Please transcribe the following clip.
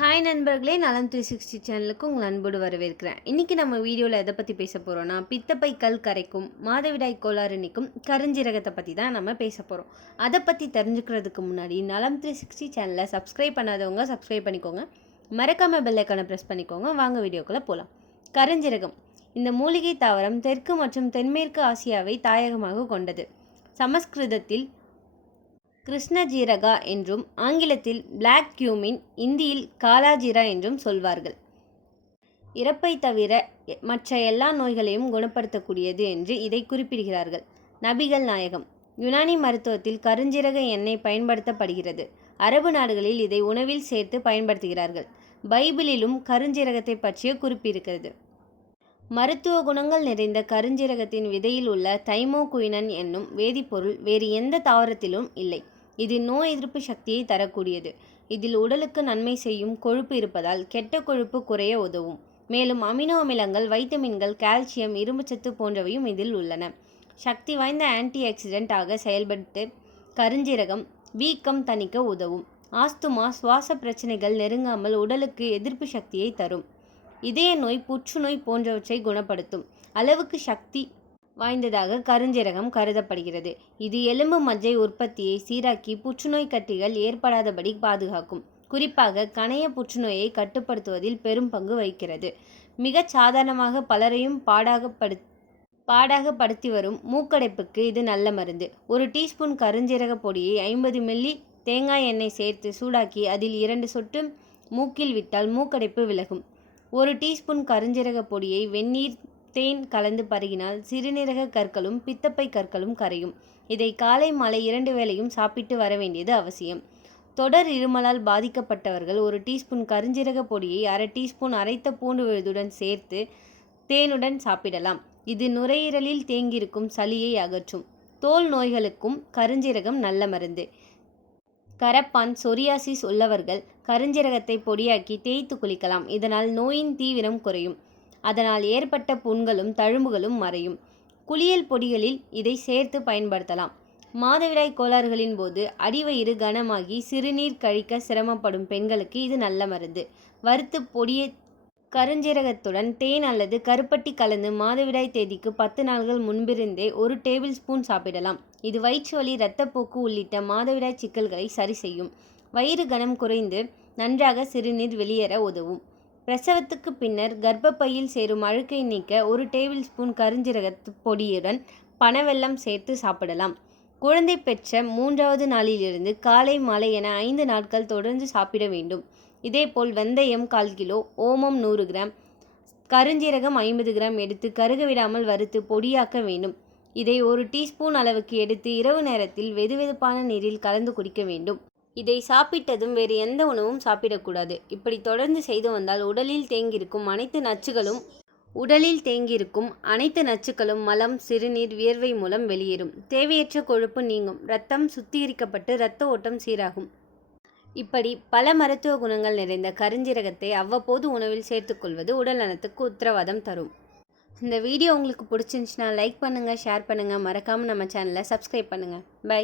Hi நண்பர்களே, நலம் 360 சேனலுக்கு உங்கள் அன்போடு வரவேற்கிறேன். இன்றைக்கி நம்ம வீடியோவில் எதை பற்றி பேச போகிறோன்னா, பித்தப்பை கல் கரைக்கும், மாதவிடாய் கோளாறு நீக்கும் கருஞ்சீரகத்தை பற்றி தான் நம்ம பேச போகிறோம். அதை பற்றி தெரிஞ்சுக்கிறதுக்கு முன்னாடி நலம் 360 சேனலை சப்ஸ்கிரைப் பண்ணாதவங்க சப்ஸ்கிரைப் பண்ணிக்கோங்க, மறக்காமல் பெல் ஐக்கானை ப்ரெஸ் பண்ணிக்கோங்க. வாங்க வீடியோக்குள்ளே போகலாம். கருஞ்சீரகம் இந்த மூலிகை தாவரம் தெற்கு மற்றும் தென்மேற்கு ஆசியாவை தாயகமாக கொண்டது. சமஸ்கிருதத்தில் கிருஷ்ணஜீரகா என்றும் ஆங்கிலத்தில் பிளாக் கியூமின், இந்தியில் காலாஜீரா என்றும் சொல்வார்கள். இறப்பை தவிர மற்ற எல்லா நோய்களையும் குணப்படுத்தக்கூடியது என்று இதை குறிப்பிடுகிறார்கள். நபிகள் நாயகம் யுனானி மருத்துவத்தில் கருஞ்சீரக எண்ணெய் பயன்படுத்தப்படுகிறது. அரபு நாடுகளில் இதை உணவில் சேர்த்து பயன்படுத்துகிறார்கள். பைபிளிலும் கருஞ்சீரகத்தை பற்றிய குறிப்பிருக்கிறது. மருத்துவ குணங்கள் நிறைந்த கருஞ்சீரகத்தின் விதையில் உள்ள தைமோகுயினன் என்னும் வேதிப்பொருள் வேறு எந்த தாவரத்திலும் இல்லை. இது நோய் எதிர்ப்பு சக்தியை தரக்கூடியது. இதில் உடலுக்கு நன்மை செய்யும் கொழுப்பு இருப்பதால் கெட்ட கொழுப்பு குறைய உதவும். மேலும் அமினோ அமிலங்கள், வைட்டமின்கள், கால்சியம், இரும்புச்சத்து போன்றவையும் இதில் உள்ளன. சக்தி வாய்ந்த ஆன்டி ஆக்சிடென்ட் ஆக செயல்பட்டு கருஞ்சீரகம் வீக்கம் தணிக்க உதவும். ஆஸ்துமா, சுவாச பிரச்சனைகள் நெருங்காமல் உடலுக்கு எதிர்ப்பு சக்தியை தரும். இதய நோய், புற்றுநோய் போன்றவற்றை குணப்படுத்தும் அளவுக்கு சக்தி வாய்ந்ததாக கருஞ்சீரகம் கருதப்படுகிறது. இது எலும்பு மஜ்ஜை உற்பத்தியை சீராக்கி புற்றுநோய் கட்டிகள் ஏற்படாதபடி பாதுகாக்கும். குறிப்பாக கணைய புற்றுநோயை கட்டுப்படுத்துவதில் பெரும் பங்கு வகிக்கிறது. மிகச் சாதாரணமாக பலரையும் பாடாகப்படுத்தி வரும் மூக்கடைப்புக்கு இது நல்ல மருந்து. ஒரு டீஸ்பூன் கருஞ்சீரக பொடியை 50 மில்லி தேங்காய் எண்ணெய் சேர்த்து சூடாக்கி அதில் 2 சொட்டு மூக்கில் விட்டால் மூக்கடைப்பு விலகும். ஒரு டீஸ்பூன் கருஞ்சீரக பொடியை வெந்நீர், தேன் கலந்து பருகினால் சிறுநீரக கற்களும் பித்தப்பை கற்களும் கரையும். இதை காலை மாலை 2 வேளையும் சாப்பிட்டு வர வேண்டியது அவசியம். தொடர் இருமலால் பாதிக்கப்பட்டவர்கள் ஒரு டீஸ்பூன் கருஞ்சீரக பொடியை 1/2 டீஸ்பூன் அரைத்த பூண்டு விழுதுடன் சேர்த்து தேனுடன் சாப்பிடலாம். இது நுரையீரலில் தேங்கியிருக்கும் சளியை அகற்றும். தோல் நோய்களுக்கும் கருஞ்சீரகம் நல்ல மருந்து. கரப்பான், சொரியாசிஸ் உள்ளவர்கள் கருஞ்சீரகத்தை பொடியாக்கி தேய்த்து குளிக்கலாம். இதனால் நோயின் தீவிரம் குறையும். அதனால் ஏற்பட்ட புண்களும் தழும்புகளும் மறையும். குளியல் பொடிகளில் இதை சேர்த்து பயன்படுத்தலாம். மாதவிடாய் கோளாறுகளின் போது அடிவயிறு கனமாகி சிறுநீர் கழிக்க சிரமப்படும் பெண்களுக்கு இது நல்ல மருந்து. வறுத்து பொடியை கருஞ்சீரகத்துடன் தேன் அல்லது கருப்பட்டி கலந்து மாதவிடாய் தேதிக்கு 10 நாள்கள் முன்பிருந்தே 1 டேபிள் ஸ்பூன் சாப்பிடலாம். இது வயிற்று வலி, இரத்தப்போக்கு உள்ளிட்ட மாதவிடாய் சிக்கல்களை சரி செய்யும். வயிறு கனம் குறைந்து நன்றாக சிறுநீர் வெளியேற உதவும். பிரசவத்துக்கு பின்னர் கர்ப்பப்பையில் சேரும் அழுக்கை நீக்க 1 டேபிள் ஸ்பூன் கருஞ்சீரக பொடியுடன் பனவெல்லம் சேர்த்து சாப்பிடலாம். குழந்தை பெற்ற 3வது நாளிலிருந்து காலை மாலை என 5 நாட்கள் தொடர்ந்து சாப்பிட வேண்டும். இதேபோல் வெந்தயம் 1/4 கிலோ, ஓமம் 100 கிராம், கருஞ்சீரகம் 50 கிராம் எடுத்து கருக விடாமல் வறுத்து பொடியாக்க வேண்டும். இதை 1 டீஸ்பூன் அளவுக்கு எடுத்து இரவு நேரத்தில் வெதுவெதுப்பான நீரில் கலந்து குடிக்க வேண்டும். இதை சாப்பிட்டதும் வேறு எந்த உணவும் சாப்பிடக்கூடாது. இப்படி தொடர்ந்து செய்து வந்தால் உடலில் தேங்கியிருக்கும் அனைத்து நச்சுக்களும் மலம், சிறுநீர், வியர்வை மூலம் வெளியேறும். தேவையற்ற கொழுப்பு நீங்கும். இரத்தம் சுத்திகரிக்கப்பட்டு இரத்த ஓட்டம் சீராகும். இப்படி பல மருத்துவ குணங்கள் நிறைந்த கருஞ்சீரகத்தை அவ்வப்போது உணவில் சேர்த்துக்கொள்வது உடல் நலத்துக்கு உத்தரவாதம் தரும். இந்த வீடியோ உங்களுக்கு பிடிச்சிருந்துச்சுன்னா லைக் பண்ணுங்கள், ஷேர் பண்ணுங்கள், மறக்காமல் நம்ம சேனலை சப்ஸ்கிரைப் பண்ணுங்கள். பை.